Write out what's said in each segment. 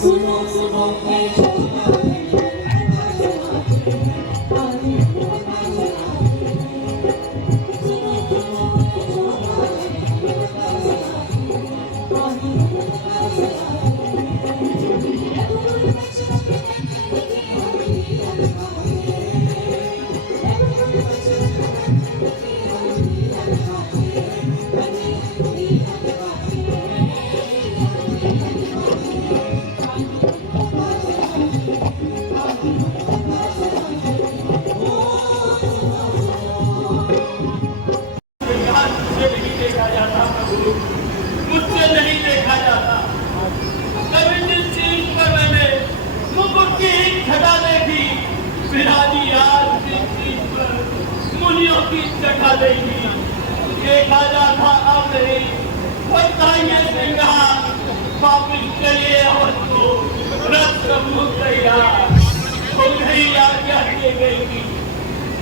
सुनो सुनो मैं छोटा मुझसे नहीं देखा जाता। कभी जिस चीज पर मैंने मुकुट की छटा देखी, फिर आधी रात जिस चीज पर मुनियों की चटा देखी, देखा जाता अब नहीं होता ये श्रृंगार। वापिस चलिए और तो रथ मुक्त तैयार हो गई, आज्ञा की गई थी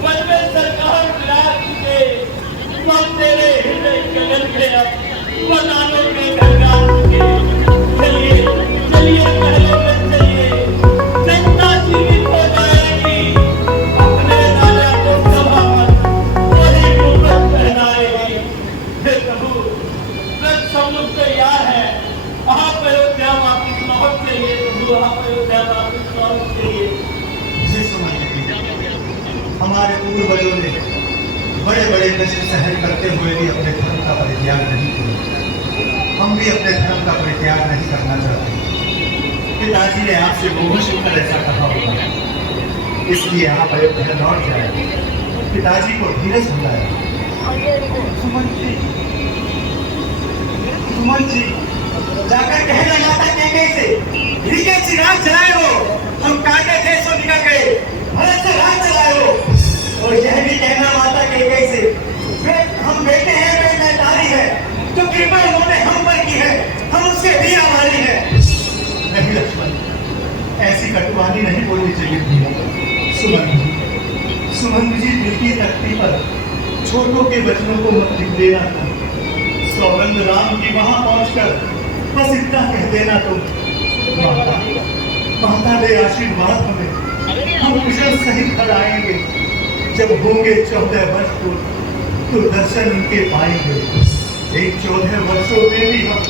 मन में सरकार विराट के तेरे हृदय गगन में अब वरदानों के गंगा के। चलिए चलिए पहले में चलिए, जनता जीवित हो जाएगी, अपने राजा को सवार वही मुकुट पहनाएगी। हे प्रभु रथ समुद्र तैयार है, आप अयोध्या वापिस लौट चाहिए। प्रभु आप अयोध्या वापिस लौट चाहिए। हमारे पूर्वजों ने बड़े बड़े कष्ट सहन करते हुए भी अपने धर्म का परित्याग नहीं किया। हम भी अपने धर्म का परित्याग नहीं करना चाहते। पिताजी ने आपसे बहुत शुक्र ऐसा कहा होगा, इसलिए आप अयोध्या लौट जाए। पिताजी को धीरज समझाया। सुमन जी जाकर कहना माता कैकेयी से घी के चिराग जलाए हो, हम काटे थे सो निकल गए, भरत से राज चलाए हो। और यह भी कहना माता कैकेयी से हम बेटे हैं, वे मैदानी है, जो कृपा उन्होंने हम पर की है, हम उसके भी आभारी हैं। नहीं लक्ष्मण, ऐसी कटुवानी नहीं बोलनी चाहिए थी। सुमन जी दिल की तख्ती पर छोटों के बचनों को मत लिख देना था। सौगंध राम की वहां पहुंचकर बस इतना कह देना तुम, माता दे आशीर्वाद हमें, हम कुशल सहित घर आएंगे। जब होंगे 14 वर्ष तो दर्शन उनके पाएंगे। एक 14 वर्षों में भी हम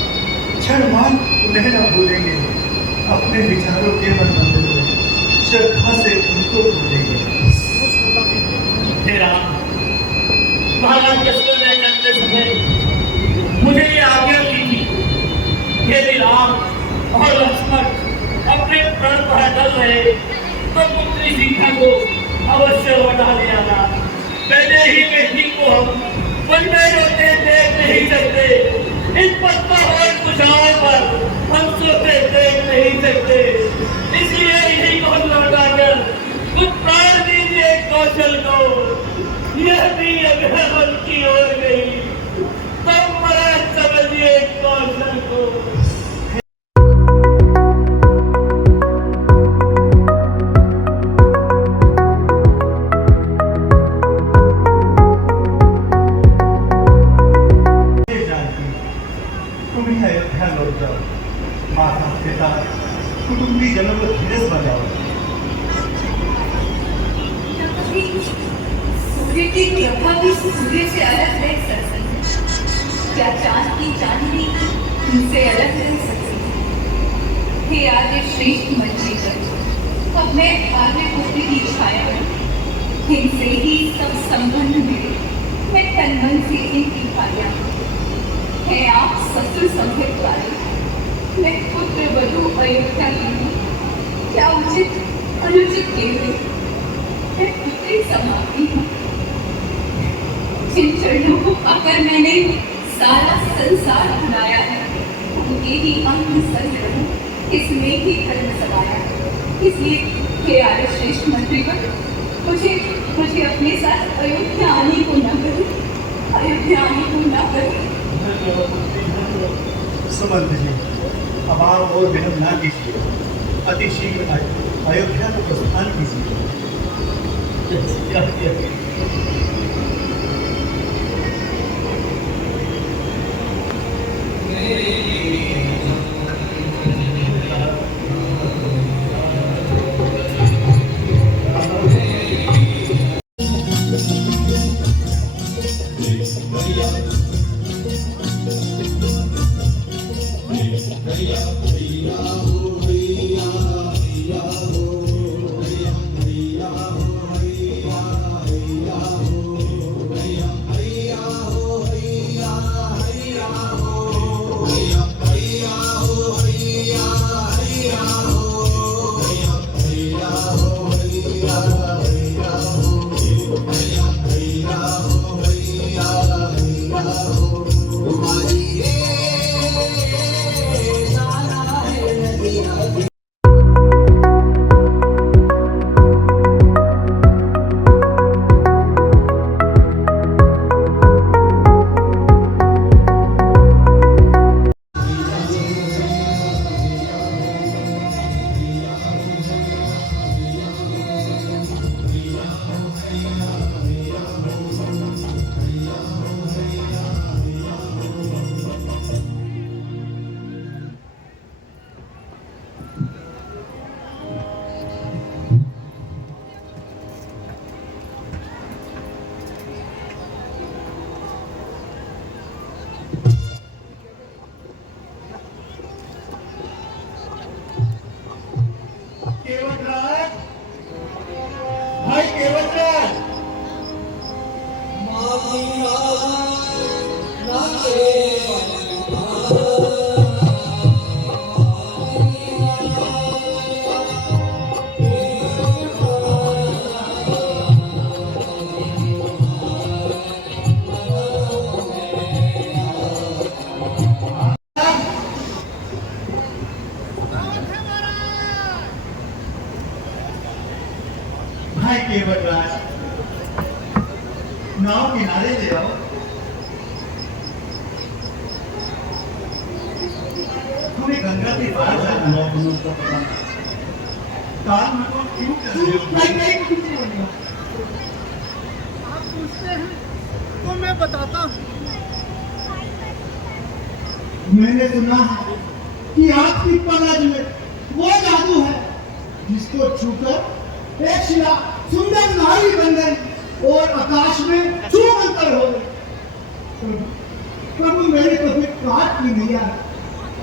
क्षण मान उन्हें न भूलेंगे। अपने विचारों के मन मंदिर में श्रद्धा से उनको भूलेंगे। महाराज दशरथ ने चलते समय मुझे ये आज्ञा दी थी, यदि राम और लक्ष्मण अपने प्रण पैदल रहे तो पुत्री सीता को अवश्य लौटा ले आना। पहले ही बेटी को हम वन में रोते देख नहीं सकते, इस पत्ता और कुशाल पर हम सोते देख नहीं सकते, इसलिए इन्हीं को लौटा कर कुछ प्राण दीजिए कौशल को। यह भी अगर की ओर गई तब मरा समझिए कौशल को। अयोध्या लौट जाओ, माता पिता कुटुंबी जनों को धीरज बजाओ। सूर्य की प्रभा भी सूर्य से अलग रह सकती है, क्या चांद की चांदनी उनसे अलग रह सकती है। हे आर्य श्रेष्ठ मंत्रीगण, अब मैं आर्य पुत्र की छाया हूँ, इनसे ही सब संबंध मिले, मैं तन मन से इनकी भाया हूँ। है आप ससुर संकट वाले, मैं पुत्र वधू अयोध्या की हूँ, क्या उचित अनुचित के हुए मैं पुत्री समाप्ति हूँ। जिन चरणों को पाकर मैंने सारा संसार बनाया है, उनके ही अंग संग रहूं, इसमें ही धर्म समाया। इसलिए हे आर्य श्रेष्ठ मंत्रीगण, मुझे अपने साथ अयोध्या आने को न करें, अयोध्या आने को न करें। सुमंत जी, अब आप और विलंब ना कीजिए, अति शीघ्र अयोध्या को प्रस्थान कीजिए। भाई केवलराज, भाई केवलराज, नाव किनारे ले आओ। हमें गंगा के पार जाना है। कान में तो क्यों कर रहे हो? आप पूछते हैं तो मैं बताता हूँ। मैंने सुना है कि आपकी पलक में वो जादू है जिसको छूकर एक शिला सुंदर नारी बन गई और आकाश में छूमंतर हो गई। प्रभु मेरी तो फिर काट की नहीं आई,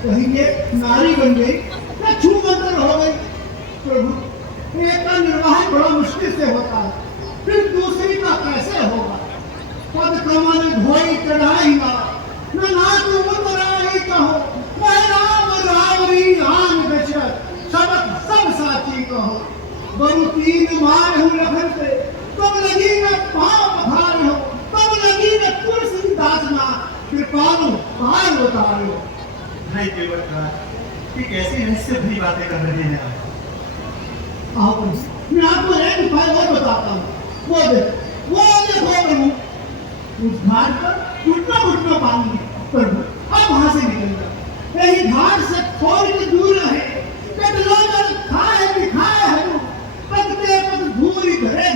कहीं ये नारी बन गई या छूमंतर हो गई। प्रभु एक का निर्वाह बड़ा मुश्किल से होता है, फिर दूसरी का कैसे होगा? पद कमल धोई चढ़ाई न नाथ मुतराई कहो, मैं राम रावरी राम दशरथ सबक सब साची कहो। बरु तीन मार हूँ लखन पे, तब लगी न पाँव पधार हो, तब लगी न तुलसीदास ना कृपालु पार उतारो। भाई केवलराज, ये कैसी रहस्य भरी बातें कर रहे हैं आप? मैं आपको एक उपाय और बताता हूँ। वो देखो प्रभु, उस घाट पर घुटना घुटना पानी है। प्रभु अब वहां से निकल जाओ, यही घाट से थोड़ी दूर रहे। खाए दिखाए है पगते पग धूरी घरे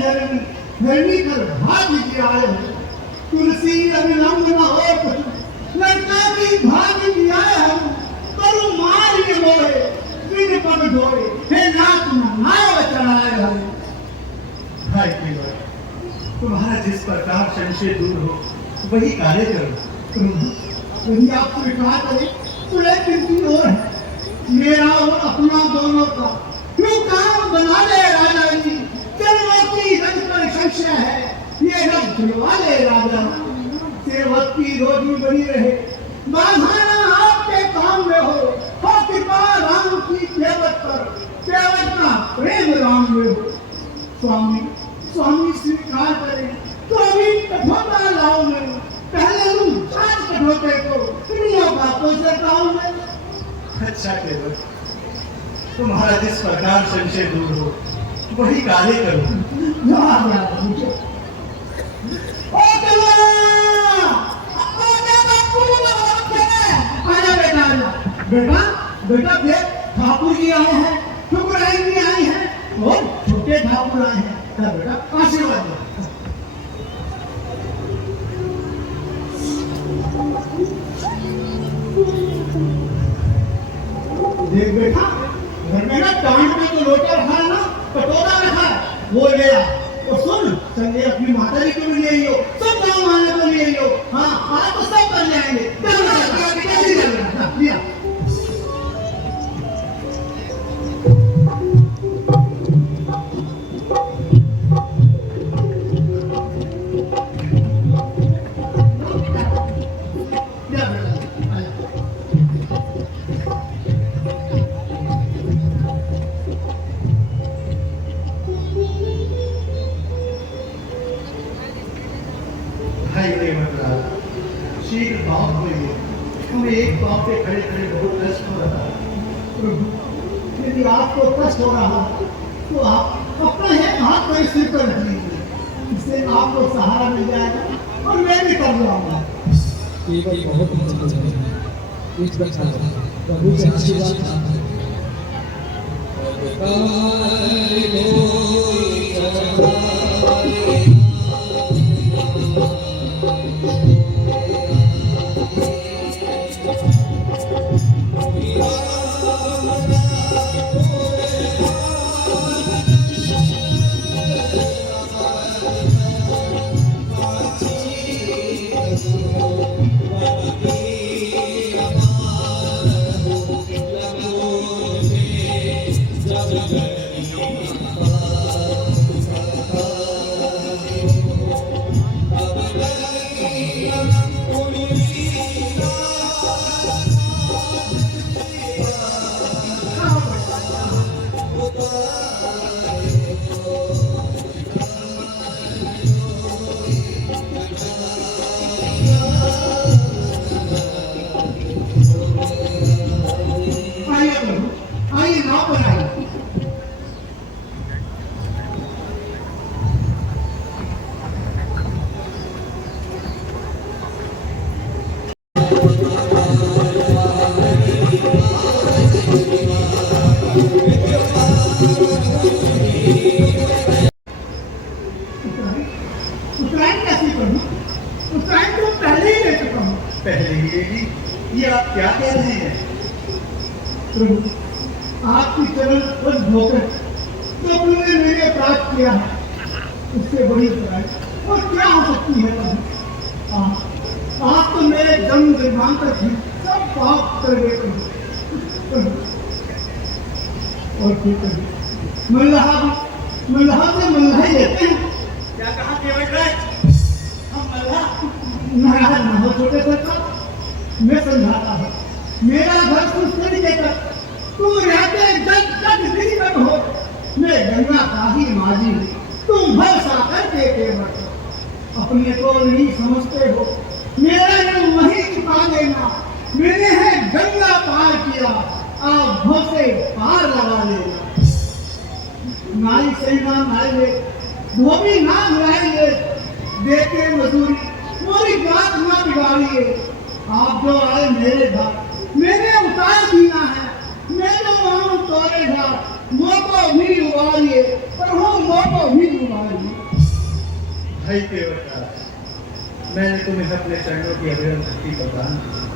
धरनी कर भाग्य की आए हो। तुलसी अविलंब न हो कुछ, लड़का की भाग्य की आए हो। करू मार के मोहे बिन पग धोए, हे नाथ नाव चढ़ाए हो। भाई केवल, तुम्हारा जिस प्रकार संशय दूर हो वही कार्य करो। यदि आप स्वीकार करें तो एक बिनती और है, मेरा और अपना दोनों का क्यों काम बना ले राजा जी। चलो की रंग पर संशय है, ये रंग खुलवा ले राजा। सेवक की रोजी बनी रहे, बाधाना आपके काम में हो कृपा राम की सेवक पर, सेवक का प्रेम राम में हो। स्वामी स्वामी स्वीकार करें तो अभी कठोरता लाओ में, पहले तुम जांच कठोरते को दुनिया बातों से लाओ में। अच्छा केवल, तुम्हारा जिस प्रकार संशय दूर हो वही कार्य करो। बेटा बेटा देख, ठाकुर जी आए हैं, ठुकराई भी आई हैं और छोटे ठाकुर आए हैं। बेटा आशीर्वाद दो। देख बेटा, घर में ना टांट में तो लोटा रखा है ना, कटोरा रखा है, वो ले आ। और सुन, संजय अपनी माता जी को भी ले आइयो, सब गाँव वाले को ले आइयो। हाँ आज तो सब कर जाएंगे। लिया शीघ्र भाव हुए, हमें एक पाँव पे खड़े खड़े बहुत कष्ट हो रहा है। यदि आपको कष्ट हो रहा तो आप अपना है हाथ पर सिर पर रख लीजिए, इससे आपको सहारा मिल जाएगा और मैं भी कर जाऊंगा। बहुत इस प्रकार प्रभु से आशीर्वाद देवी, ये आप क्या कह रहे हैं? प्रभु, आपकी चरण पर धोकर जो तुमने मेरे प्राप्त किया है, उससे बड़ी बुराई और क्या हो सकती है प्रभु? आप तो मेरे जन्म निर्माण तक ही सब पाप कर गए प्रभु। और फिर प्रभु मल्लाह से मल्लाह ही लेते हैं। क्या कहा केवटराज? हम मल्लाह? महाराज न हो छोटे सरकार, मैं समझाता हूँ। मेरा घर कुछ तरीके तक तुम रहते जग जग निर्गत हो। मैं गंगा का ही माझी हूँ, तुम भर साकर के केवट। अपने को नहीं समझते हो, मेरा ऋण वही चुका देना। मैंने है गंगा पार किया, आप भव से पार लगा लेना। नाई से ना नाइए, धोबी ना धुलाइए, देते मजदूरी मोरी बात ना बिगाड़िए। आप जो आए मेरे घर, मैंने उतार दीना है। मैं जो आऊं तोरे घर, मोह को भी उबालिए, पर हो मोह को भी उबालिए। भाई केवटराज, मैंने तुम्हें अपने चरणों की अविरल भक्ति प्रदान की।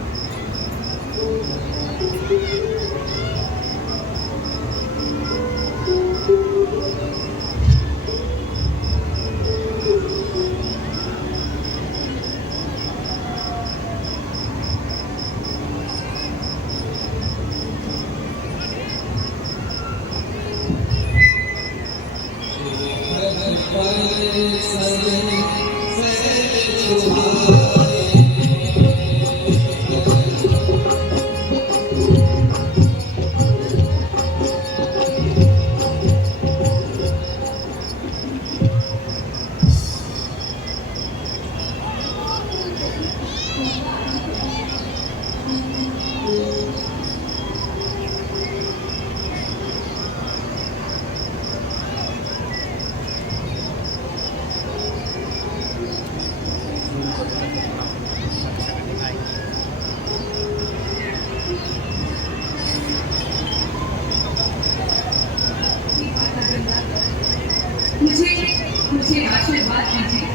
मुझे आशीर्वाद दीजिए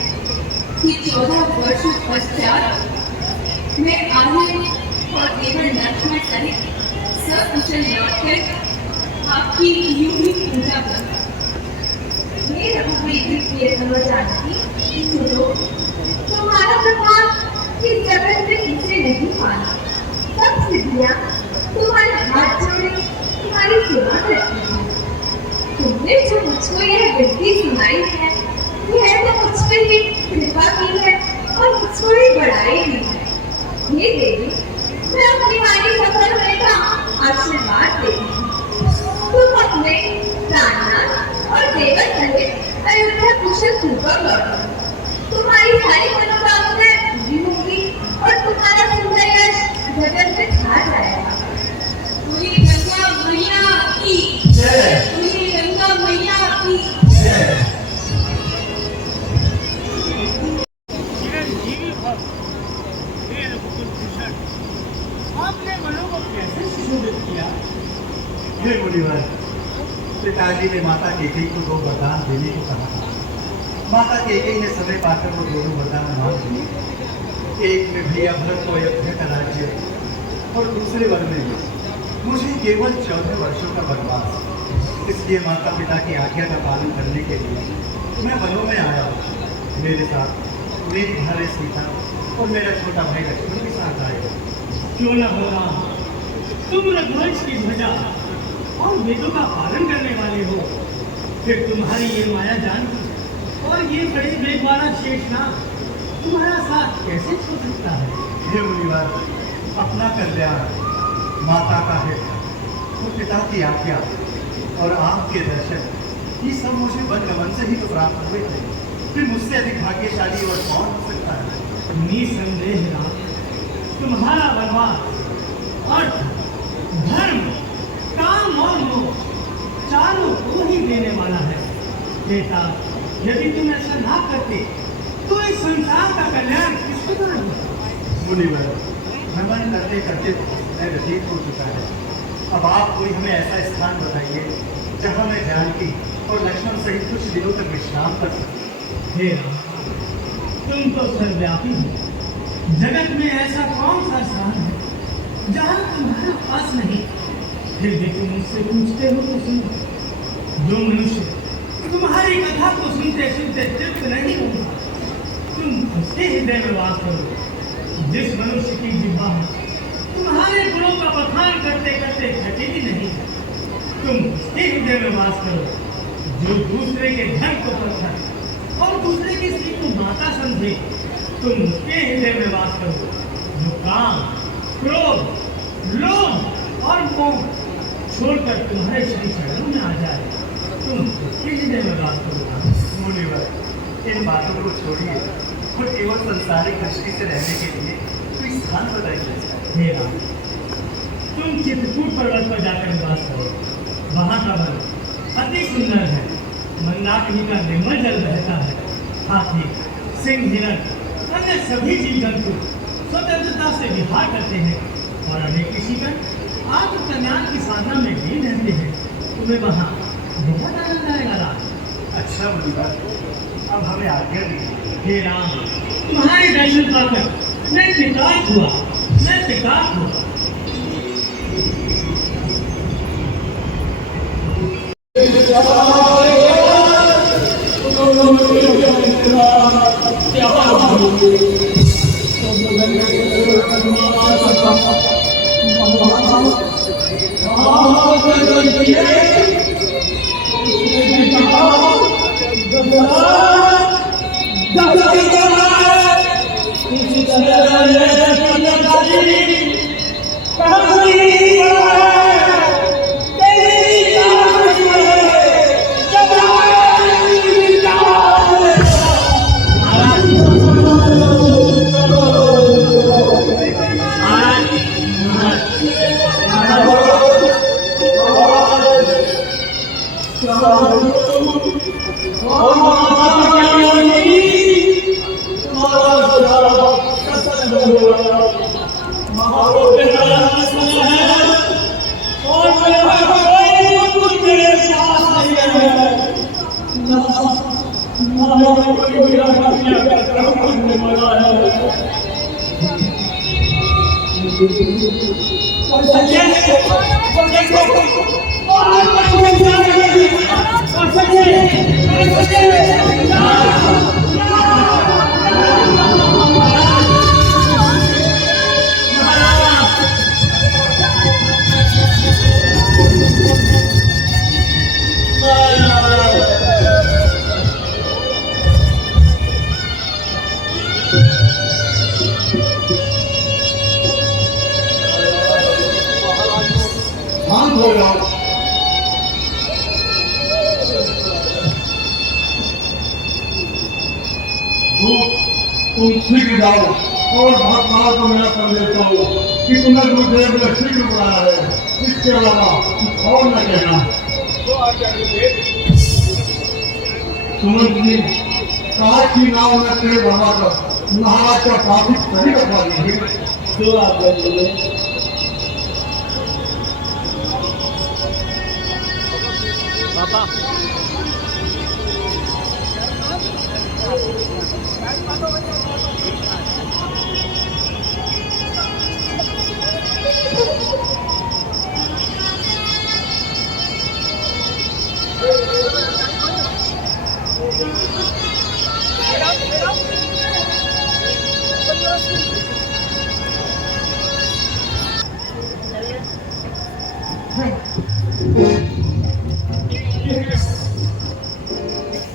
कि 14 वर्षों पश्चात मैं आर्य और देवर लक्ष्मण सहित सकुशल लौटकर आपकी यूं ही पूजा करूं। हे रघुवीर प्रियतम जानकी, सुनो, तुम्हारा प्रताप इस जगत में किसी नहीं पाना। सब सिद्धियां तुम्हारे हाथ जोड़े तुम्हारी सेवा करती हैं। तुमने जो मुझको यह विनती सुनाई है, यह तो मुझ पर ही कृपा की है और मुझको ही बढ़ाई की है। हे देवी, मैं अपनी वाणी सफल होने का आशीर्वाद देती हूँ। तुम अपने प्राणनाथ और देवर सहित अयोध्या कुशल पूर्वक लौटो। तुम्हारी सारी मनोकामनाएं पूरी होंगी और तुम्हारा सुंदर यश जगत में छा जाएगा। पूरी गंगा मैया की जय। पूरी गंगा मैया की जय। आपने मनों को कैसे सुशोभित किया? हे मुनिवर, पिताजी ने माता केकई को 2 वरदान देने को कहा था। माता केकई ने समय पाकर वो दोनों वरदान मांग लिए। एक में भैया भरत को अयोध्या का राज्य और दूसरे वर में मुझे केवल 14 वर्षों का वनवास। इसलिए माता पिता की आज्ञा का पालन करने के लिए मैं वनों में आया हूँ। मेरे साथ मेरी भार्य सीता और मेरा छोटा भाई लक्ष्मण भी साथ आएगा। क्यों न होगा, तुम रघुवंश की ध्वजा और वेदों का पालन करने वाले हो, फिर तुम्हारी ये माया जान और ये बड़े वेग वाला शेषनाग तुम्हारा साथ कैसे छोड़ सकता है? हे मुनिवर, अपना कल्याण, माता का हित और पिता की आज्ञा और आपके दर्शन, ये सब मुझे वनगमन से ही तो प्राप्त हुए थे। फिर मुझसे अधिक भाग्यशाली और कौन हो सकता है? निसंदेह राम, तुम्हारा वनवास अर्थ, धर्म, काम और मोक्ष चारों को ही देने वाला है। बेटा, यदि तुम ऐसा ना करते तो इस संसार का कल्याण किस प्रकार होगा? मुनिवर, भ्रमण करते करते मैं व्यतीत हो चुका है। अब आप कोई हमें ऐसा स्थान बताइए जहाँ मैं जानकी और लक्ष्मण सहित कुछ दिनों तक विश्राम कर सकूं। हे राम, तुम तो सर्वव्यापी हो, जगत में ऐसा कौन सा स्थान है जहाँ तुम्हारा पास नहीं, फिर भी तुम मुझसे पूछते हो तो सुनो। जो मनुष्य तुम्हारी कथा को सुनते सुनते तृप्त नहीं होगा, तुम उसके हृदय में वास करो। जिस मनुष्य की जिह्वा तुम्हारे गुणों का बखान करते करते थकेगी नहीं, तुम उसके हृदय में वास करो। जो दूसरे के धन को पत्थर और दूसरे की स्त्री को माता समझे, तुम उसके हृदय में वास करो। जो काम, क्रोध, लोभ और मोह छोड़कर तुम्हारे श्री चरणों में आ जाए, तुम उसके हृदय में वास करो। मुनिवर, इन बातों को छोड़िए और केवल संसारिक दृष्टि से रहने के लिए कोई स्थान बताइए। हे राम, तुम चित्रकूट पर्वत पर जाकर निवास करो। वहाँ का वन अति सुंदर है। मंदाकिनी का निर्मल जल बहता है। हाथी, सिंह, हिरण, अन्य सभी जीव जंतु स्वतंत्रता से विहार करते हैं और अनेक ऋषिगण आत्म कल्याण की साधना में लीन रहते हैं। तुम्हें वहाँ बहुत आनंद आएगा राम। अच्छा मुनिवर, अब हमें आज्ञा दीजिए। हे राम, तुम्हारे दर्शन पाकर मैं कृतार्थ हुआ, मैं कृतार्थ हुआ। तुम शीघ्र जाओ और महात्मा को मेरा संदेश दो कि पुनर्गुरुदेव ने शीघ्र बुलाया है। इसके अलावा और न कहना। सुमंत जी, काश की नाव में तेरे बाबा का महाराज का पार्थिव शरीर रखवा दीजिए। जो आप बोले पापा।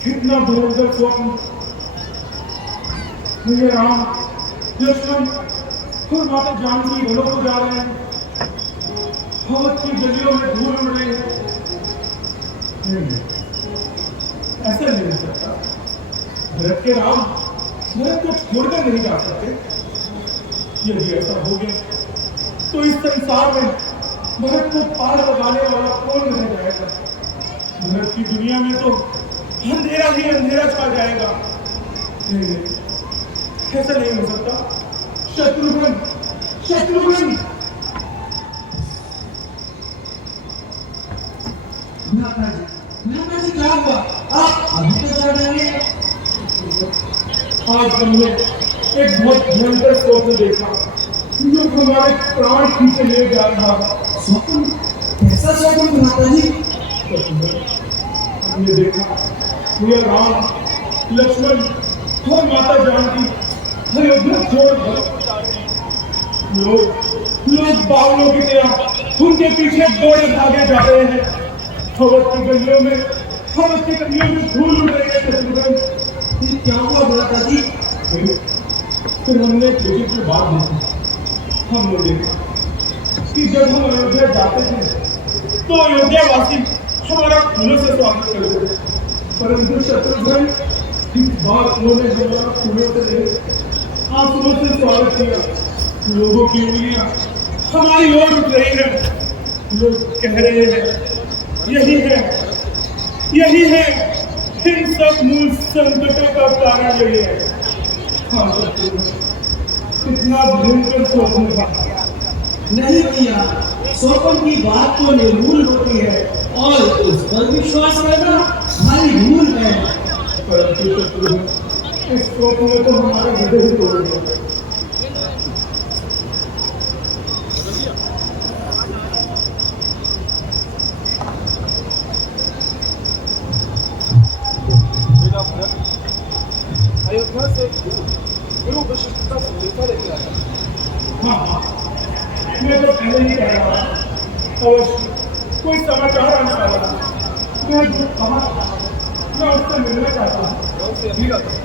कितना भयंकर स्वप्न। मुझे राम, लक्ष्मण और माता जानकी घरों को जा रहे हैं। बहुत सी गलियों में धूल उड़ रही है। नहीं, ऐसा नहीं हो सकता। भरत के राम भरत को छोड़कर नहीं जा सकते। यदि ऐसा हो गया तो इस संसार में भरत को पार लगाने वाला कौन रह जाएगा। भरत की दुनिया में तो अंधेरा ही अंधेरा छा जाएगा। नहीं, ऐसा नहीं हो सकता। शत्रुघ्न, शत्रुघ्न। माता जी क्या हुआ? आप अभी तो जा रहे हैं। आज हमने एक बहुत भयंकर स्वप्न देखा जो हमारे प्राण खींचे ले जा रहा था। स्वप्न? कैसा स्वप्न माता जी? हमने देखा ये राम लक्ष्मण और माता जानकी अयोध्या छोड़ कर लोग बावलों की तरह उनके पीछे दौड़े भागे जा रहे हैं। हवस की गलियों में धूल उड़ रही है। फिर क्या हुआ माता जी? फिर हमने एक की बात देखी। हमने देखा कि जब हम अयोध्या जाते थे तो अयोध्यावासी हमारा फूलों से स्वागत करते थे, परंतु शत्रुघ्न इस बार उन्होंने हमारा फूलों से नहीं आंसुओं से स्वागत किया। लोगों की उंगलियां हमारी ओर उठ रही है। लोग कह रहे हैं यही है इन सब मूल संकटों का कारण यही है। हाँ, कितना भयंकर स्वप्न था। नहीं भैया, स्वप्न की बात तो निर्मूल होती है और उस पर विश्वास करना हमारी भूल है। परंतु शत्रुघ्न इस स्वप्न में तो हमारा हृदय ही तोड़ दिया। अयोध्या से गुरु वशिष्ठ का संदेशा लेके आया। हाँ, मैं तो पहले ही कह रहा था अवश्य कोई समाचार आने वाला है। मैं जो कहा मैं उससे मिलना चाहता हूँ। उससे अभी आता हूँ।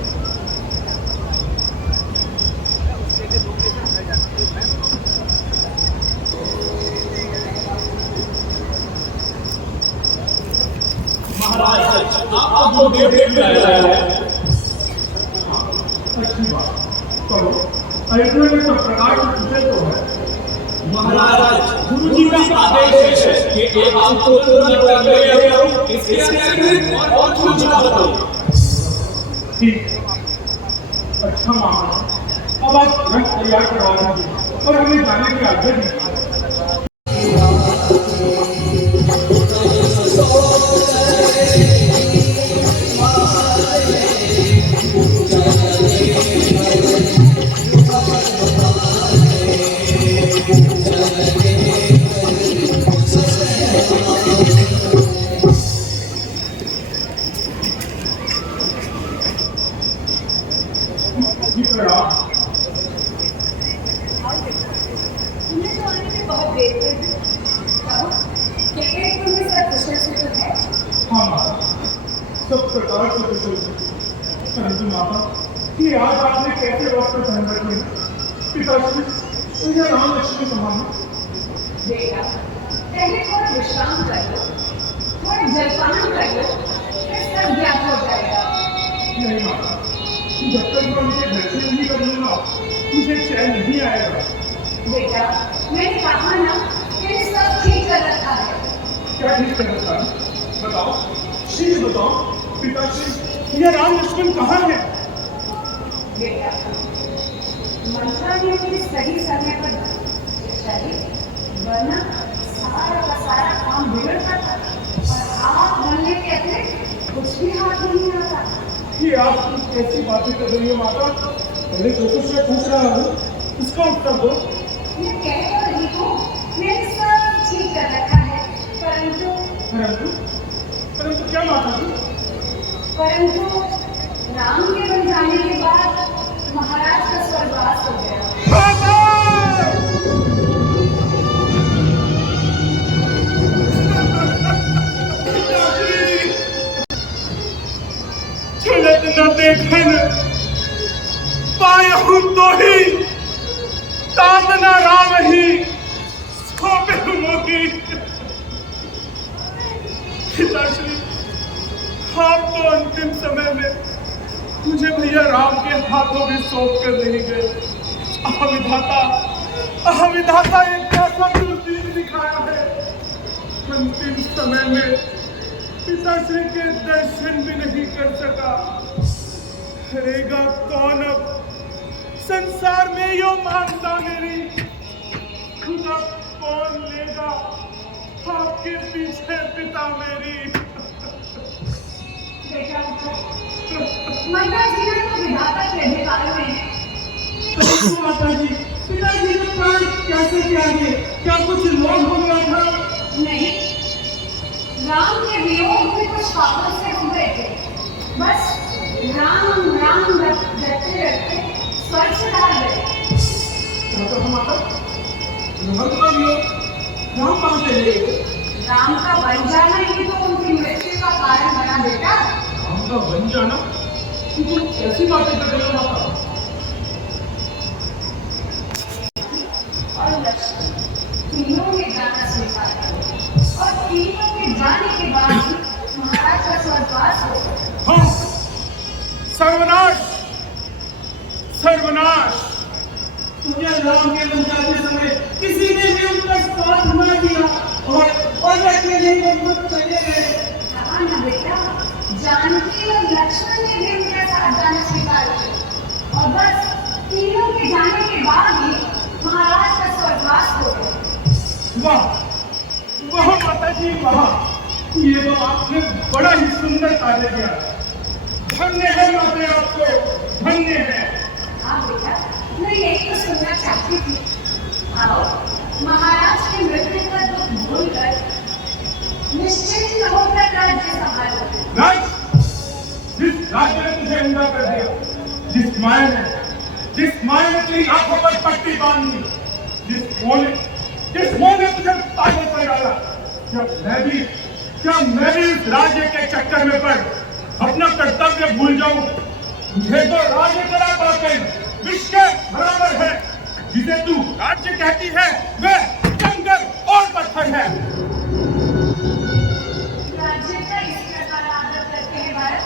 महाराज आपको देखने आया है। अच्छी बात करो। अयोध्या में सब प्रकार के पूछे तो है। महाराज गुरुजी का आदेश है कि आपको तुरंत करके इसके अतिरिक्त और कुछ ना हो। ठीक, अच्छा मामला। अब आप रथ तैयार करवा दीजिए और हमें जाने की आज्ञा दीजिए। तुमने तो आने में बहुत देर कर दी। कहते हैं तुम्हें सब कुशल से तो है। हाँ, सब प्रकार से कुशल से। परंतु माता, कि आज आपने कैसे वस्त्र पहन रखे हैं? पिताश्री, मुझे राम लक्ष्मण समान। बेटा, पहले थोड़ा विश्राम कर लो, थोड़ा जलपान कर लो, फिर सब ज्ञात हो जाएगा। नहीं माता, जब तक मैं उनके दर्शन नहीं कर लूंगा मुझे चैन नहीं आएगा। बेटा, मैंने कहा ना, मैंने सब ठीक कर रखा है। क्या ठीक कर रखा है? बताओ, शीघ्र बताओ। पिताश्री, ये राम लक्ष्मण कहाँ है? बेटा, मंत्रा ने मुझे सही समय पर सही, वरना सारा का सारा काम बिगड़ जाता और आप बनने के अपने कुछ भी हाथ नहीं आता। ये आप कैसी बातें कर रही हो माता? पहले जो कुछ मैं पूछ रहा हूँ उसका उत्तर दो। मैं कह तो रही हूँ, मैंने सब ठीक कर रखा है, परंतु क्या माता जी? परंतु राम के बन जाने के बाद महाराज का स्वर्गवास हो गया। चलत न देखन पाया हूँ तो ही तात न राम ही सोपे मोही। पिताश्री, आप तो अंतिम समय में मुझे भैया राम के हाथों में सौंप कर नहीं गए। विधाता एक कैसा दुर्दीन दिखाया है। अंतिम समय में पिताश्री के दर्शन भी नहीं कर सका। करेगा कौन अब संसार में यो मानता मेरी? खुदा कौन लेगा आपके पीछे पिता मेरी? बेटा, मंत्रा जीवन तो विधाता के अधिकार में है। परंतु माता जी, पिताजी का प्राण कैसे त्यागे? क्या कुछ लोग हो गया था? नहीं, राम के वियोग में कुछ पागल से हो गए थे। बस राम राम रटते रटते स्वर्ग से डाल गए। क्या कहा माता? राम का वियोग? राम कहाँ से ले गए? राम का बन जाना ही तो उनकी मृत्यु का कारण बना बेटा। राम का बन जाना? तुम कैसी बातें कर रहे हो माता? और लक्ष्मण तीनों में जाना स्वीकार किया और तीनों में जाने के बाद ही महाराज का स्वर्गवास हो गया। हाँ, सर्वनाश, सर्वनाश। मुझे राम के बन जाते समय किसी ने भी उनका साथ न दिया और अकेले ही मत चले गए। हाँ ना बेटा, जानकी और लक्ष्मण ने भी उनके साथ जाना स्वीकार किया और बस तीनों के जाने के बाद ही महाराज का स्वर्गवास हो गया। वाह वाह माता जी वाह, ये तो आपने बड़ा ही सुंदर कार्य किया। धन्य है माते आपको, धन्य है। हाँ बेटा, मैं यही तो सुनना चाहती थी। आओ, महाराज की मृत्यु का दुख भूलकर निश्चिंत होकर राज्य संभालो। राज, जिस राज्य ने तुझे अंधा कर दिया, जिस माया ने तेरी आंखों पर पट्टी बांध दी, जिस मोह ने तुझे पागल कर डाला, क्या मैं भी इस राज्य के चक्कर में पड़ अपना कर्तव्य भूल जाऊं? मुझे तो राज्य तेरा पाकर विष के बराबर है। जिसे तू राज्य कहती है वह जंगल और पत्थर है। राज्य का इस प्रकार आदर करते हैं भारत।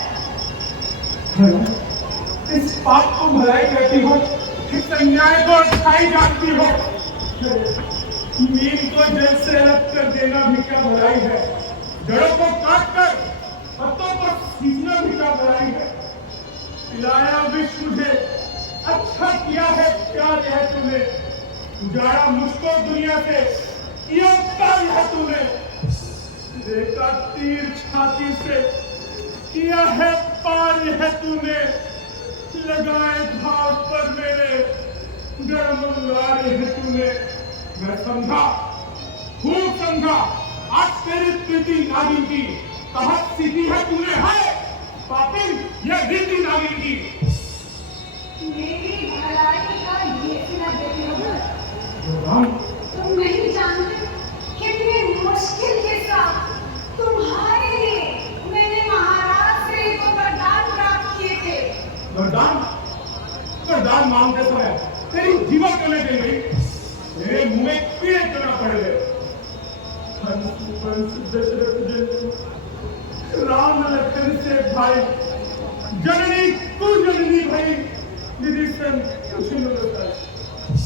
इस बात को भलाई कहती हो, इस अन्याय को अच्छाई जानती हो। नीम को जल से अलग कर देना भी क्या भलाई है? जड़ों को काट कर पत्तों को सींचना भी क्या भलाई है? पिलाया विष मुझे, अच्छा किया है प्यार है तूने, उजाड़ा मुझको दुनिया से, किया कार्य है तूने। देखा तीर छाती से, किया है पार है तूने, लगाए घाव पर मेरे गर्म अंगारे है तूने। मैं समझा, खूब समझा, आज तेरी प्रीति नागिन की कहा सीधी है तूने। है पापिन, यह रीति नागिन की। मेरी भलाई का ये सिला देती हो। राम, तुम नहीं जानते कितने मुश्किल के साथ तुम्हारे लिए मैंने महाराज से एक वरदान प्राप्त किए थे। वरदान मांगते समय तेरी जीवन करने के लिए मेरे मुंह में कीड़े क्यों ना पड़ गए? राम लखन से भाई, जननी तू जननी भाई, विभीषण कुछ न बताए।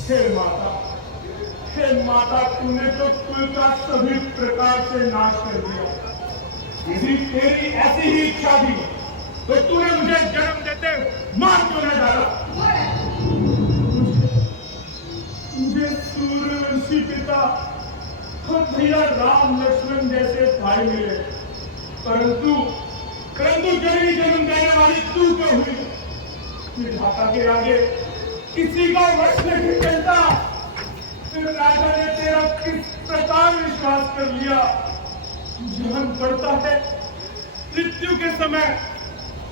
हे माता, तूने तो कुल का सभी प्रकार से नाश कर दिया। यदि तेरी ऐसी ही इच्छा थी तो तूने मुझे जन्म देते मार क्यों न डाला? मुझे सूर्यवंशी पिता और भैया राम लक्ष्मण जैसे भाई मिले, परंतु जननी जन्म देने वाली तू क्यों हुई? विधाता के आगे किसी का वश नहीं चलता। फिर राजा ने तेरा किस प्रकार विश्वास कर लिया? जहन पड़ता है मृत्यु के समय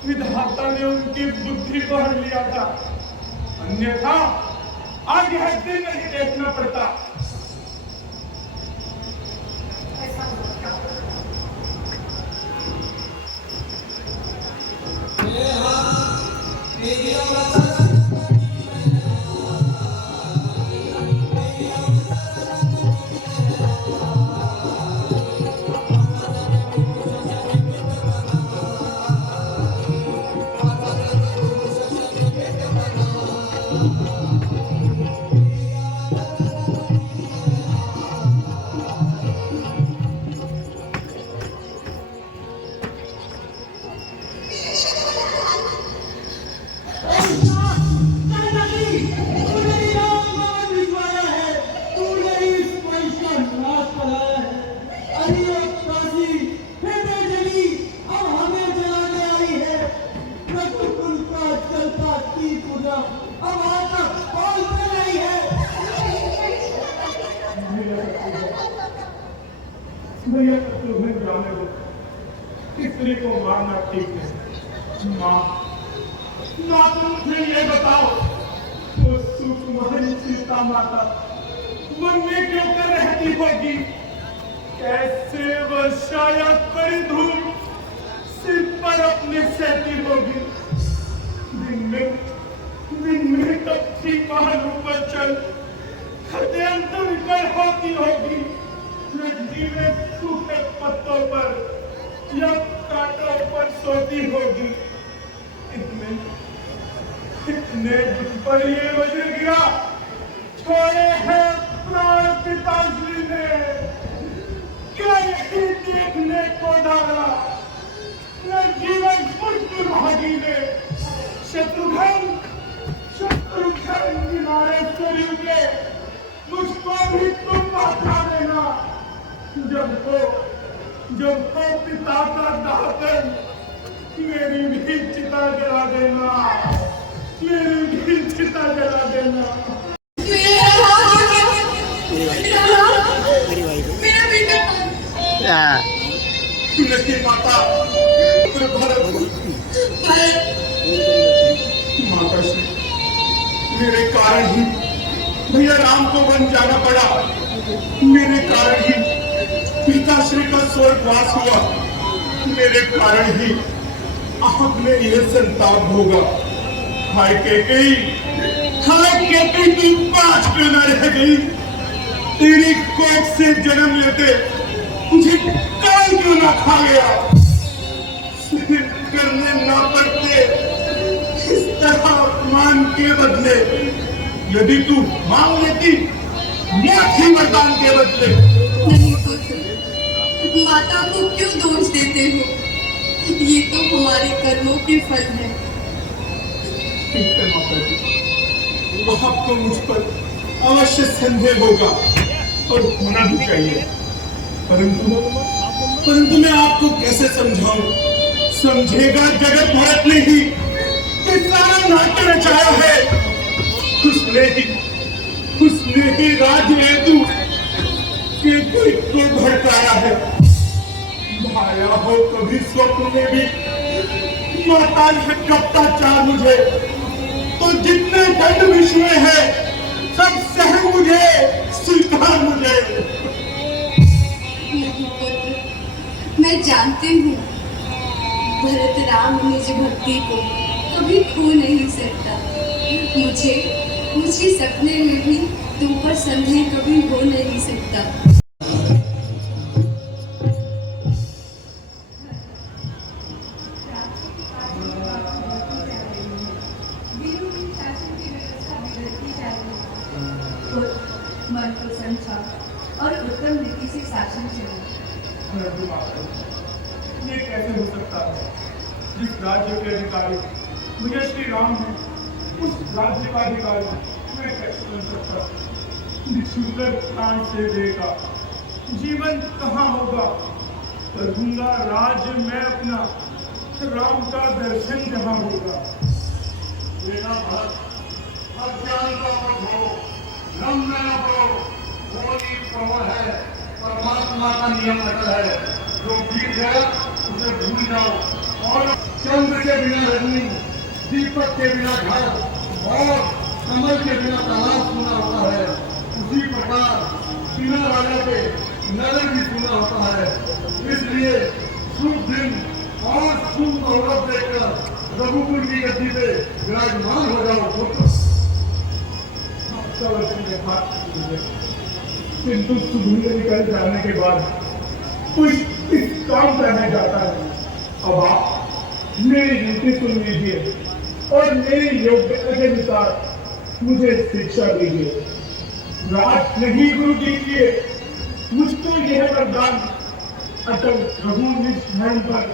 विधाता ने उनकी बुद्धि को हर लिया था, अन्यथा आज यह दिन नहीं देखना पड़ता। अब आज भैया तुम्हें जाने दो, स्त्री को मारना ठीक है। माँ तुम मुझे ये बताओ, वो सूक्ष्म सीता माता मन में क्यों कर रहती होगी? कैसे वो शायद बड़ी धूप सिर पर अपने सहती होगी? दिन में कच्ची पहाड़ों पर चल अत्यंत विकल होती होगी। नदी में सूखे पत्तों पर या कांटों पर सोती होगी। इतने दुख पर ये वज्र गिरा, छोड़े हैं प्राण पिताश्री ने, क्या यही देखने को डाला न जीवन पुष्ट भागी ने। शत्रुघ्न किनारे सरयू के मुझको भी तुम बता देना। जब को पिता का दाहन मेरी भी चिता जला देना, मेरी भी चिता जला देना। नहीं माता, माता श्री, मेरे कारण ही भैया राम को वन जाना पड़ा। मेरे कारण ही पिताश्री का स्वर्गवास हुआ। मेरे कारण ही आपने यह संताप भोगा। हाय केकई तू 5 क्यों न रह गई? तेरी कोख से जन्म लेते मुझे काल क्यों ना खा गया? सिर्फ करने ना पड़ते इस तरह अपमान के बदले। यदि तू मांग लेती माफी वरदान के बदले। नहीं पुत्र, माता को क्यों दोष देते हो? ये तो हमारे कर्मों के फल है। ठीक है माता जी, आपको मुझ पर अवश्य संदेह होगा और होना भी चाहिए, परंतु मैं आपको कैसे समझाऊं? समझेगा जगत भरत ने ही सारा नाट्य रचाया है। उसने ही राज हेतु को भड़काया है। भाया हो कभी स्वप्न में भी माता ने कपता चाह मुझे, तो जितने दंड विश्व में है सब सह मुझे, स्वीकार मुझे। नहीं पुत्र, मैं जानती हूँ भरत राम निज भक्ति को कभी खो नहीं सकता। मुझे सपने में भी तुम पर संदेह कभी हो नहीं सकता। मन को समझा और उत्तम रीति से शासन चला। ये कैसे हो सकता है? जिस राज्य के अधिकारी मुझे श्री राम है, उस राज्य का अधिकारी मैं कैसे बन सकता? सुंदर प्राण से देगा जीवन कहाँ होगा? करूंगा राज्य मैं अपना, राम का दर्शन जहाँ होगा। अज्ञान का मत हो, रम में न पड़ो, कोई प्रवर है, परमात्मा का नियम अटल है। जो बीत गया उसे भूल जाओ। और चंद्र के बिना रजनी, दीपक के बिना घर और कमल के बिना तालाब सुना होता है, उसी प्रकार बिना राजा के नगर भी सुना होता है। इसलिए शुभ दिन और शुभ मुहूर्त देखकर रघुकुल की गद्दी पे विराजमान हो जाओ पुत्र। किंतु सुबह निकल जाने के बाद कुछ इस काम करने जाता है। अब आप मेरी ड्यूटी सुन लीजिए और मेरी योग्यता के अनुसार मुझे शिक्षा दीजिए। राज नहीं गुरु कीजिए, मुझको यह वरदान, अटल रघु निज धर्म पर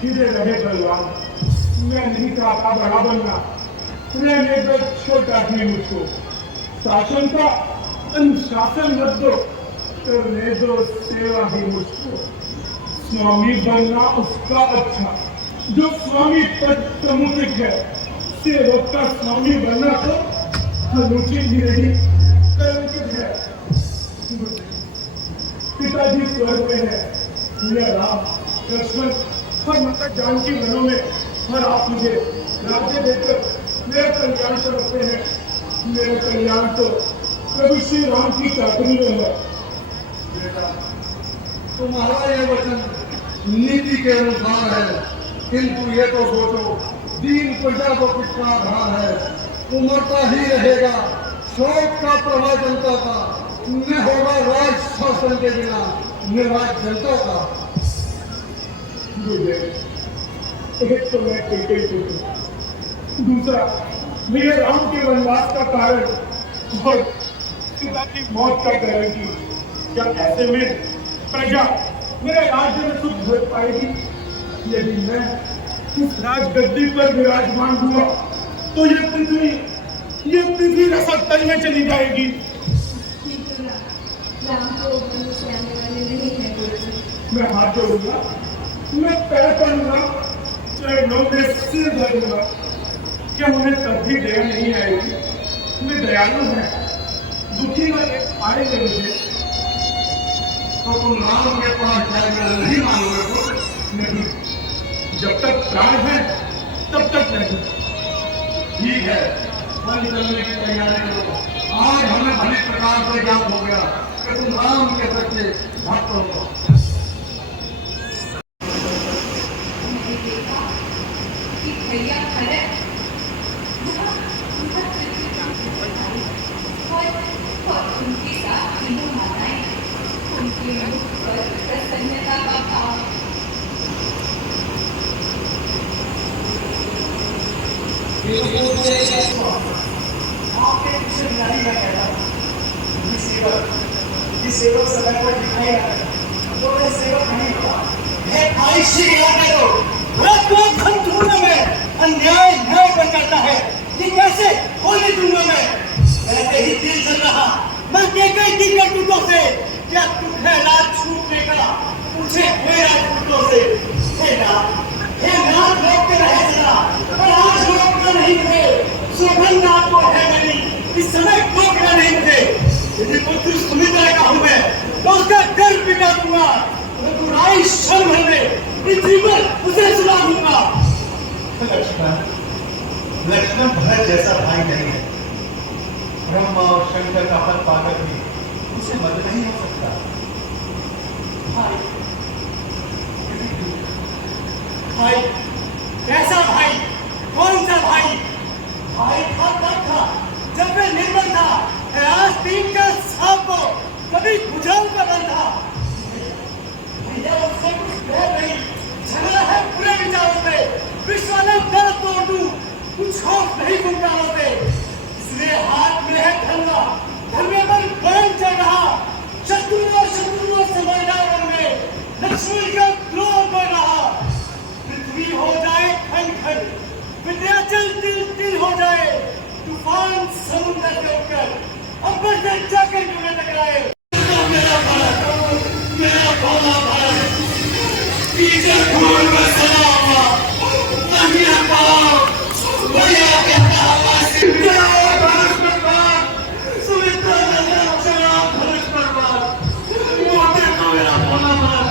खिले रहे बलवान। मैं नहीं चाहता बड़ा बनना, रहने दो छोटा ही मुझको। शासन का अनुशासन मत दो, करने दो सेवा ही मुझको। स्वामी बनना उसका अच्छा जो स्वामी पद समुचित है, सेवक का स्वामी बनना तो अनुचित ही नहीं, कलंकित है। पिताजी स्वर्ग में है, मेरा राम लक्ष्मण और माता जानकी वनों में, और आप मुझे राज्य देकर मेरा कल्याण समझते हैं। मेरा कल्याण तो प्रभु श्री राम की चाकरी में है। बेटा, तुम्हारा ये वचन नीति के अनुसार है, किंतु ये तो सोचो, दीन प्रजा को कितना भार है, उमड़ता ही रहेगा शोक का प्रवाह जनता का, न होगा राज शासन के बिना निर्वाज जनता का। एक तो मैं कई दूसरा मेरे राम के वनवास का कारण और पिता की मौत का कारण की, क्या ऐसे में प्रजा मेरे राज्य में सुख भर पाएगी? यदि मैं इस राजगद्दी पर विराजमान हुआ तो ये पृथ्वी रसद तल में चली जाएगी। किंतु राम को वन से आने वाले नहीं है गुरुजी। मैं हाथ जोड़ूंगा, मैं पैर पड़ूंगा, चरणों में सिर धरूंगा, क्या उन्हें तब भी दया नहीं आएगी? वे दयालु हैं, दुखी वाले आएंगे मुझे। तो तुम राम के पास जाकर नहीं मानोगे तो? नहीं, जब तक प्राण है तब तक नहीं। ठीक है, वन चलने की तैयारी करो। आज हमें भली प्रकार से ज्ञात हो गया कि तुम राम के सच्चे भक्त हो। मैंने देखा कि भैया खड़क और उनके साथ तीनों माताएं, उनके मुख पर प्रसन्नता का भाव। आपके पीछे बुराई का कहना, ये सेवक समय पर दिखाई रहा है, तो मैं सेवक नहीं हुआ। मैं आयुष्य इलाका दो, रात धन ढूंढने में अन्याय न्याय पर करता है, कि कैसे होली दुनिया में ऐसे ही दिल चल रहा। मैं कई की करतूतों से क्या दुख है रात छूटने का, पूछे हुए राजपूतों से। हे नाथ रोकते रहे जरा, पर आज रोकना नहीं थे। शोभन नाथ को है मेरी, इस समय रोकना नहीं थे। यदि पुत्र सुमित्रा का हूं मैं, तो उसका गर्व बिगा दूंगा, तो बुराई शर्म है मैं, पृथ्वी पर उसे सुना दूंगा। लक्ष्मण भरत जैसा भाई नहीं है। ब्रह्मा और शंकर का पद पाकर भी उसे मत नहीं हो सकता। भाई कैसा भाई, कौन सा भाई? भाई था तब था जब वे निर्बल था, आस्तीन का सांप को कभी बुझाऊ का बंधा। भैया उससे कुछ डर नहीं, झगड़ा है पूरे विचारों पे, विश्व में दर्द तोड़ दूं, कुछ खौफ नहीं गुमराहों पे। इसलिए हाथ में है धरना, धरने पर बयान चल रहा, शत्रुओं से मैदान में लक्ष्मण का द्रोह बढ़ रहा। पृथ्वी हो जाए खन, विंध्याचल तिल हो जाए, तूफान समुद्र से उठकर अंबर से जाकर क्यों न टकराए। मेरा भारत, मेरा भोला भारत, पीछे खून में सना हुआ, नहीं पाओ, भैया कहता आवाज़ भारत बर्बाद, सुमित्रा नंदा चला भारत बर्बाद, मोटे को मेरा भोला भारत,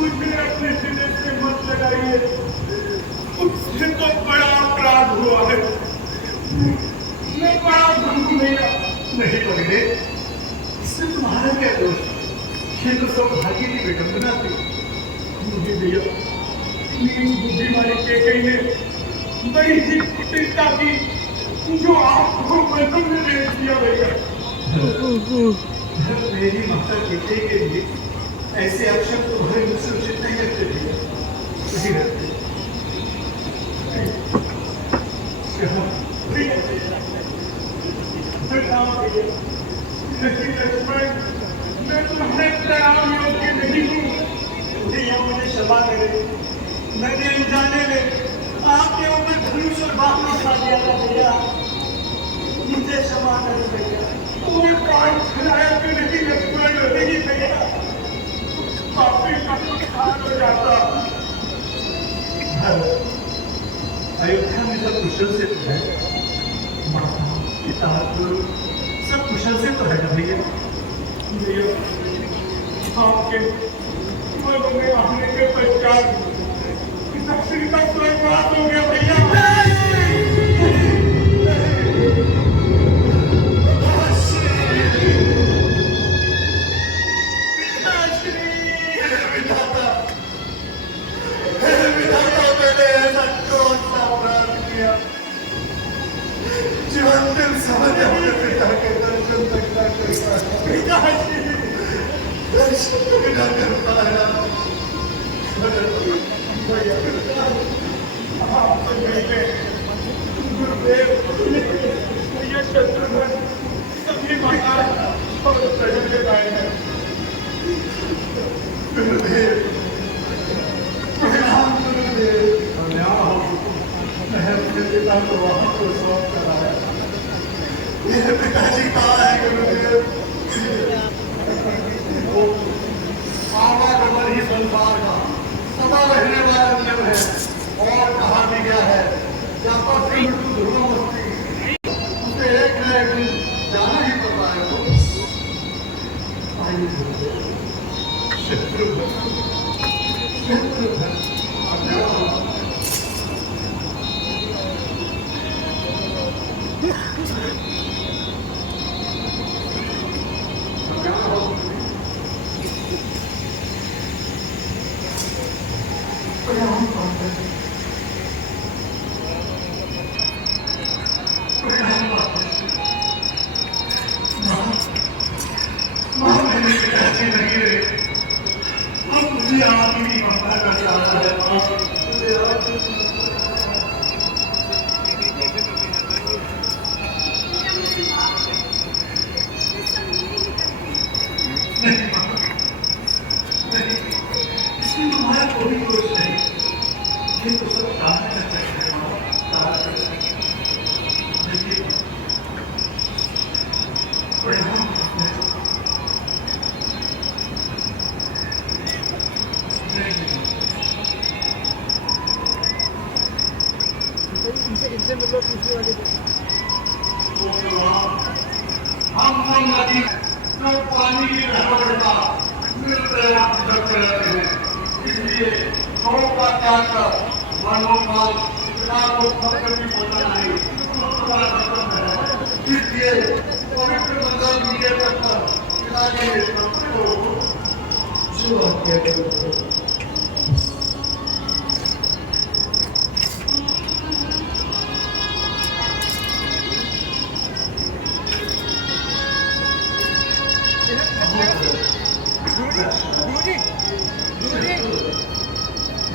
मुझे अपने सिले से मत लगाइए, उससे तो बड़ा अपराध हुआ है। मैं बड़ा धमकी नहीं पकड़े, इसमें तुम्हारा क्या दोष? ये तो सब भाग्य की विडंबना थी। मुझे भैया मेरी बुद्धि वाली केकई ने बड़ी ही कुटिलता की, जो आपको बंधन में भेज दिया भैया। मेरी माता केकई के लिए ऐसे अक्षर तुम्हारे मुझसे उचित नहीं लगते भैया, नहीं लगते। लक्ष्मण मैं तुम्हारे प्रणाम योग्य नहीं हूँ। भैया मुझे क्षमा करे, मैंने अनजाने में आपके ऊपर धनुष और बाण उठा दिया था भैया, मुझे क्षमा करे भैया। तुम्हें कान खिलाया कि नहीं लक्ष्मण रहेगी भैया, पापी का नुकसान हो जाता। अयोध्या में सब कुशल से तो है, माता पिता गुरु सब कुशल से तो है ना भैया। भैया आपके मन में आने के पश्चात दक्षिण का स्वर्गवास हो गया भैया। अंतिम समय अपने पिता के दर्शन तक न कर पाया, दर्शन तक न कर पाया। आपसे मिलने गुरुदेव ये शत्रुघ्न सभी महाराज और सजन आए हैं। गुरुदेव प्रणाम गुरुदेव। मैं अपने पिता को वहां को सौंप कर आया। मेरे पिताजी कहाँ है गुरुदेव? वो आवागमन ही संसार का सदा रहने वाला नियम है, और कहा भी गया है जब तक मृत्यु ध्रुव मस्ती, उसे एक न एक दिन जाना ही पड़ता है। आइए गुरुदेव, शत्रुघ्न मुझे आपकी ममता का सहारा है। मुझे नहीं, इसमें तुम्हारा कोई दोष नहीं। ये तो सब कारण का चक्कर है, तारा का चक्कर। देखिए, प्रणाम इनसे मतलब दूसरे वाले हम नदी तो पानी की लहर का मिल प्रयास करते हैं, इसलिए सौ का त्याग कर मनोकाल पिता को फक्र भी बोलना नहीं, इसलिए पवित्र मंदिर मीडिया तक पर पिता के नेतृत्व को जो आप कहते हो।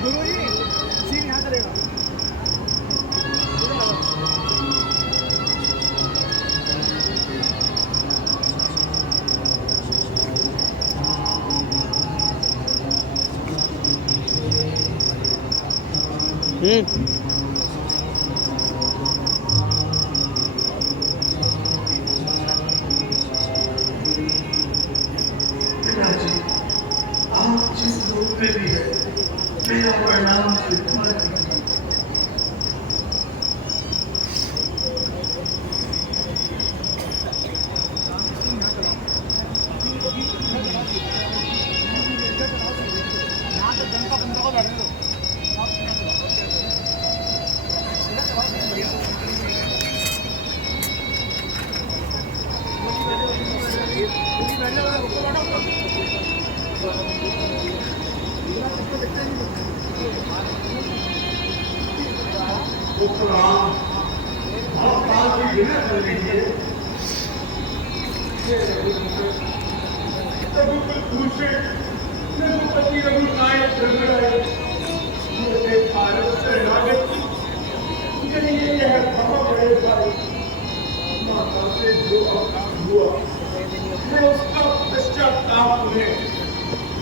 गुरुजी सीन यहाँ करेगा। पिताजी, आप जिस रूप में भी है, मेरा प्रणाम स्वीकार कीजिए। प्रणाम, आप काल की विनय कर लीजिए। रघुकुल भूषण रघुपति रघुनायक रघुराय मेरे भारत शरणागत चलिए यह भव गए भाई माता से जो अवकाश हुआ मैं उसका पश्चाताप उन्हें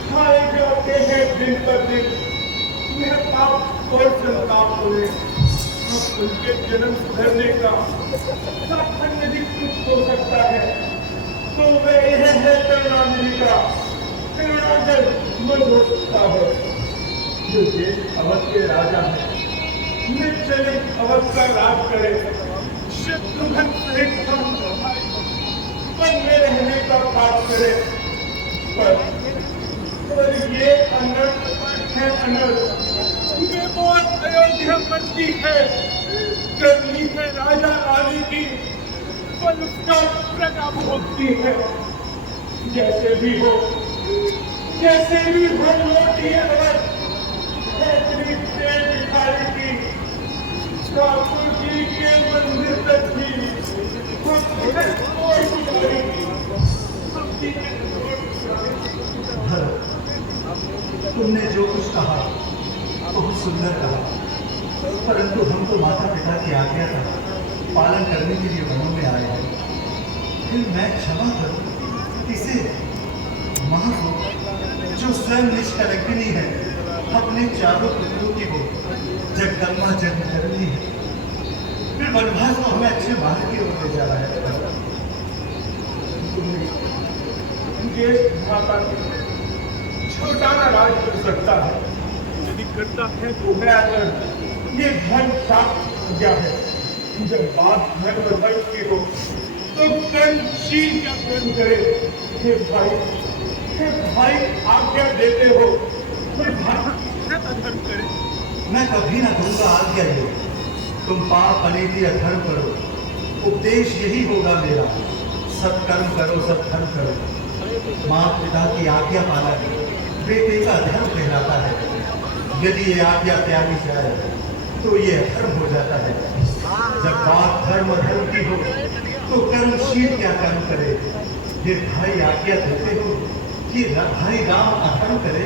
खाए जाते हैं दिन पर दिन। मैं पाप और संताप उन्हें अब उनके जन्म सुधरने का साधन यदि कुछ हो सकता है तो वह यह है करुणानिधि का करुणाकर मन हो सकता है जो देश अवध के राजा है। चले अवध का राज करे, शत्रुघ्न सहित हम वन में रहने का पाप करे। पर ये अनर्थ है, अनर्थ ये बहुत अयोध्या बनती है, करनी है राजा रानी की, पर उसका प्रताप होती है। जैसे भी हो लौटी अवध इतनी तेज भिखारी की ठाकुर जी के मंदिर तक भी तुमने जो कुछ कहा बहुत सुंदर कहा, परंतु हम तो माता पिता की आज्ञा का पालन करने के लिए वनों में आए हैं। फिर मैं क्षमा करूं किसे? माँ को जो स्वयं निष्कलंकिनी है, अपने चारों पुत्रों की वो जगदम्बा जन्म करनी है। फिर वनवास को हमें अच्छे मार्ग की ओर ले जा रहा है। छोटा ना राज कर सकता है, यदि करता है तो मैं अगर ये धन प्राप्त हो गया है, जब बात धन और धन की हो तो कर्मशील क्या कर्म करे। हे भाई आज्ञा देते हो, फिर भाई अधर्म करे। मैं कभी ना दूंगा आज्ञा ये, तुम पाप अनिति अधर्म करो, उपदेश यही होगा मेरा। सत्कर्म करो, सत्धर्म करो। माँ पिता की आज्ञा पालन बेटे का धर्म कहलाता है। यदि ये आज्ञा त्यागी जाए तो ये अधर्म हो जाता है। जब बात धर्म अधर्म की हो तो कर्मशील क्या कर्म करे। ये भाई आज्ञा देते हो कि भाई राम अधर्म करे।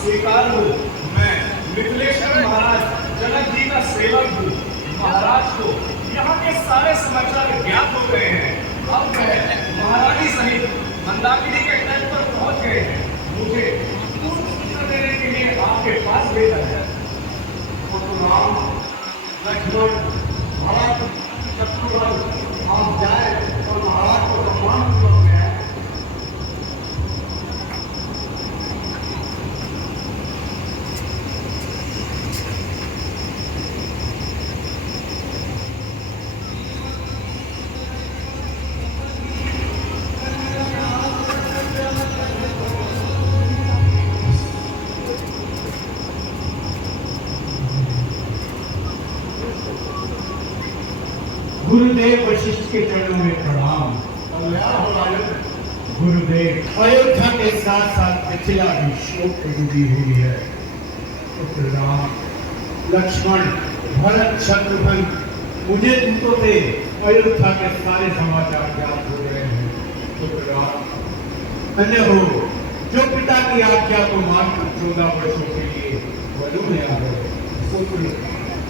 स्वीकार हूँ। मैं मिथिलेश्वर महाराज जनक जी का सेवक हूँ। महाराज को यहाँ के सारे समाचार ज्ञात हो गए हैं। अब वह महारानी सहित मंदाकिनी के तट पर पहुँच गए हैं। मुझे सूचना देने के लिए आपके पास भेजा है। राम लक्ष्मण महाराज शत्रुघ्न आप जाए और महाराज को सम्मान पूर्वक में है। गुरुदेव वशिष्ठ के चरणों में प्रणाम। गुरुदेव अयोध्या के साथ साथ मिथिला भी शोक में डूबी हुई है। पुत्र राम, लक्ष्मण, भरत, शत्रुघ्न, मुझे तुमको से अयोध्या के सारे समाचार ज्ञात हो गए हैं। पुत्र राम, अन्य हो जो पिता की आज्ञा को मानकर 14 वर्षों के लिए वनों में आ गए। पुत्र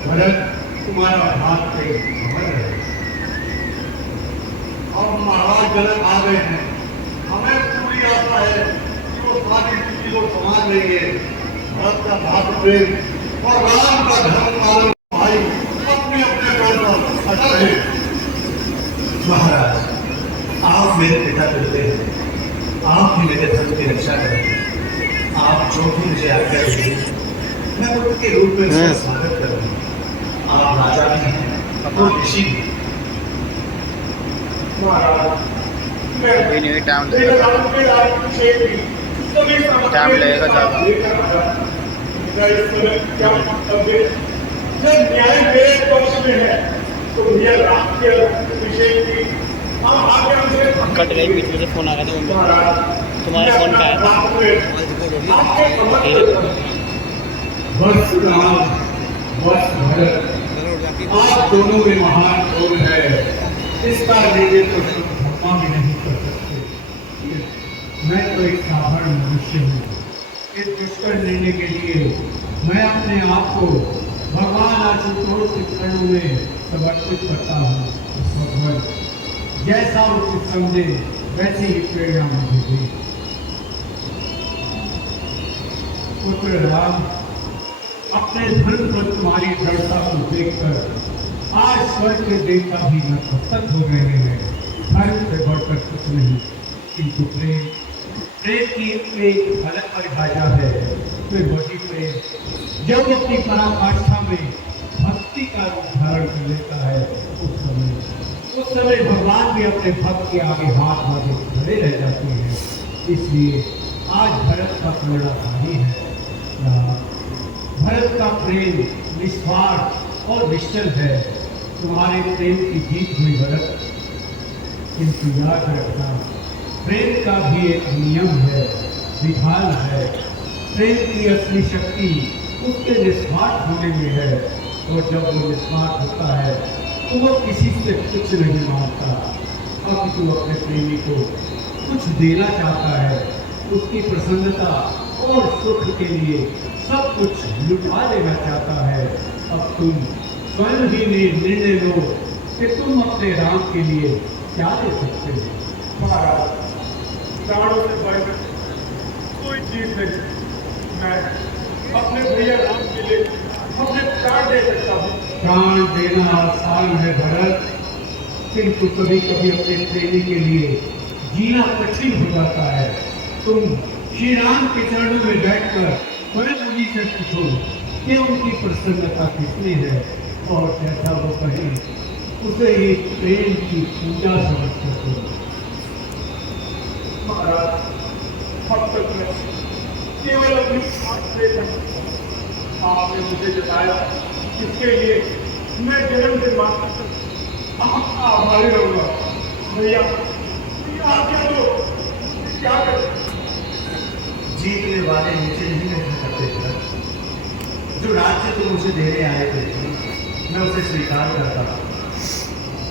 भरत, तुम्हारा हाथ पे अमर है। अब महाराज जनक आ गए हैं, हमें पूरी आशा है कि वो सारी स्थिति को संभाल लेंगे। भरत का भाव प्रेम और राम का धर्म पालन भाई अपने अपने तौर पर अटल है। महाराज, आप मेरे पिता करते हैं, आप ही मेरे धर्म की रक्षा करें। आप जो भी मुझे आज्ञा देंगे मैं उनके रूप में उसका स्वागत करूँगा। आप राजा भी हैं और ऋषि भी। टाइम लगेगा ज़्यादा। जब न्याय मेरे पक्ष में है तो मुझे राम के अभिषेक की कट गई, बीच में से फोन आ गया था तुम्हारे फोन का आया था। बस राम बस भरत, आप दोनों में महान कौन है, इसका निर्णय तो ब्रह्मा भी नहीं कर सकते। मैं तो एक साधारण मनुष्य हूँ। इस दुष्कर निर्णय के लिए मैं अपने आप को भगवान आशुतोष के चरणों में समर्पित करता हूँ। भगवान जैसा उचित समझे वैसे ही प्रेरणा मुझे दे। पुत्र राम, अपने धर्म पर तुम्हारी दृढ़ता को देखकर आज स्वर्ग के देवता भी नतमस्तक हो रहे हैं। धर्म से बढ़कर कुछ नहीं, किंतु प्रेम की एक अलग परिभाषा है। फिर वही प्रेम जब अपनी पराकाष्ठा में भक्ति का रूप धारण कर लेता है, उस समय भगवान भी अपने भक्त के आगे हाथ आगे खड़े रह जाते हैं। इसलिए आज भरत का प्रेरणाधारी है। भरत का प्रेम निस्वार्थ और निश्चल है। तुम्हारे प्रेम की जीत हुई भरत, किंतु याद रखना प्रेम का भी एक नियम है, विधान है। प्रेम की असली शक्ति उसके निस्वार्थ होने में है, और जब वो निस्वार्थ होता है तो वो किसी से कुछ नहीं मांगता। अब तू अपने प्रेमी को कुछ देना चाहता है, उसकी प्रसन्नता और सुख के लिए सब कुछ लुटा देना चाहता है। अब तुम स्वयं ही निर्णय लो कि तुम अपने राम के लिए क्या दे सकते हो। महाराज, प्राणों से बढ़कर कोई चीज नहीं। मैं अपने भैया राम के लिए अपने प्राण दे सकता हूँ। प्राण देना आसान है भरत, किंतु कभी कभी अपने प्रेमी के लिए जीना कठिन हो जाता है। तुम श्री राम के चरणों में बैठकर स्वयं उन्हीं से पूछो कि उनकी प्रसन्नता कितनी है, और जैसा वो कहे उसे ही प्रेम की पूजा समझकर करो। महाराज, अब तक मैं केवल अपनी आँख से आपने मुझे जताया, इसके लिए मैं जन्म से मात्र आपका आभारी रहूंगा। भैया आज्ञा दो, क्या करें? जीतने वाले नीचे नहीं बैठा करते थे। जो राज्य तुम मुझे देने आए थे, मैं उसे स्वीकार करता,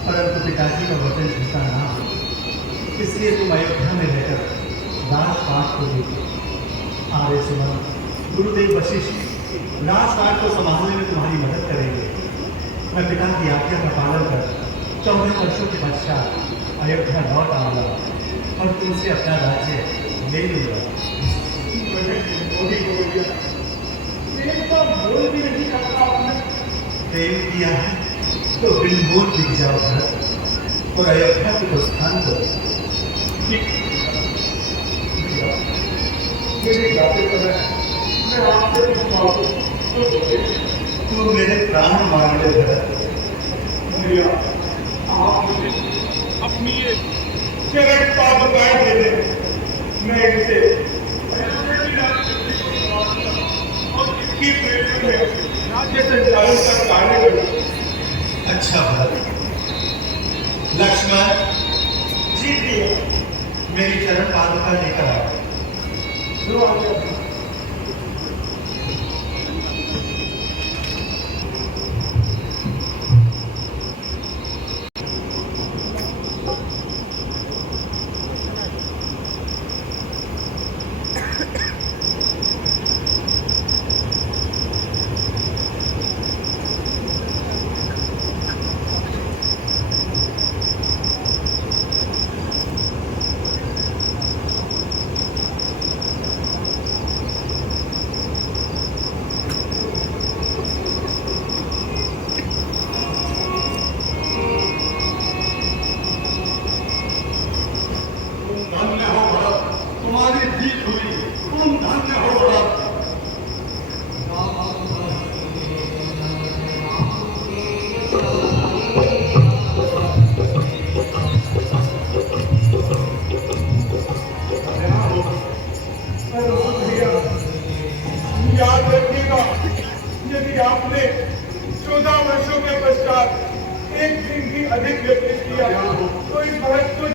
परंतु पिताजी का वचन झूठा ना हो, इसलिए तुम अयोध्या में रहकर राजपाट को देखो। आर्य सुमन, गुरुदेव वशिष्ठ राजपाट को संभालने में तुम्हारी मदद करेंगे। मैं पिता की आज्ञा का पालन कर 14 वर्षों के पश्चात अयोध्या लौट आऊंगा और तुमसे अपना राज्य ले लूंगा। बोल भी नहीं करता आपने। प्रेम किया है तो बिन बोल दिख जाओ घर, और अयोध्या को प्रस्थान करो। मेरे जाते समय मैं आपसे पूछूं तू मेरे प्राण मांग ले भरत। भैया, आप मुझे अपनी ये चरण पादुकाएं दे दें। मैं इसे और इसकी प्रेरणा में राज्य संचालन का कार्य करूं। अच्छा भरत। लक्ष्मण जी भैया, मेरी चरण पादुका लेकर आओ। जो आज्ञा। धन्य हो भरत, तुम्हारी जीत हुई। तुम धन्य हो भरत। याद रखिएगा, यदि आपने 14 वर्षों के पश्चात एक दिन भी अधिक व्यतीत किया तो इस भरत को